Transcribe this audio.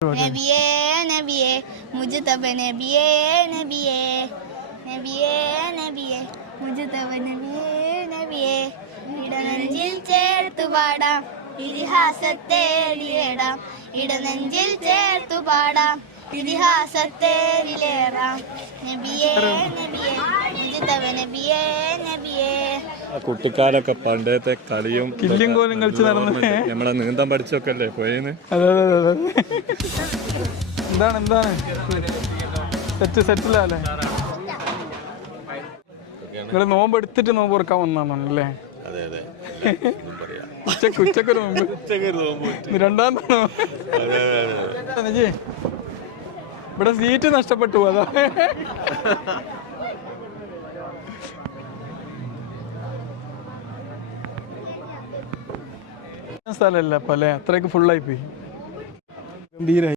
നബിയേ നബിയേ മുജ്തബ നബിയേ നബിയേ നബിയേ നബിയേ മുജ്തബ നബിയേ നബിയേ ഇടനെഞ്ചിൽ ചേർത്തു പാടാം ഇതിഹാസത്തെ എഴുതിയിടാം ഇടനെഞ്ചിൽ ചേർത്തു പാടാം ഇതിഹാസത്തെ വിലേറാം നബിയേ നബിയേ മുജ്തബ നബിയേ നബിയേ. കുട്ടിക്കാലൊക്കെ പണ്ടത്തെ കളിയും കില്ലും കോലും കളിച്ച് നടന്ന് നമ്മളെ നീന്താൻ പഠിച്ചൊക്കെ അല്ലേ പോയിന്ന്. അതെ. എന്താണ് സെറ്റിലല്ലേ നിങ്ങള് നോമ്പ് എടുത്തിട്ട് നോമ്പ് തുറക്കാൻ വന്നാണല്ലേ? ഉച്ചക്കൊരു നോമ്പ്, രണ്ടാം നോമ്പ്. ഇവിടെ സീറ്റ് നഷ്ടപ്പെട്ടു അതാ. സ്ഥലമല്ല അപ്പൊ അല്ലേ, അത്രയൊക്കെ ഫുള്ളായി പോയി. ഗംഭീരായി.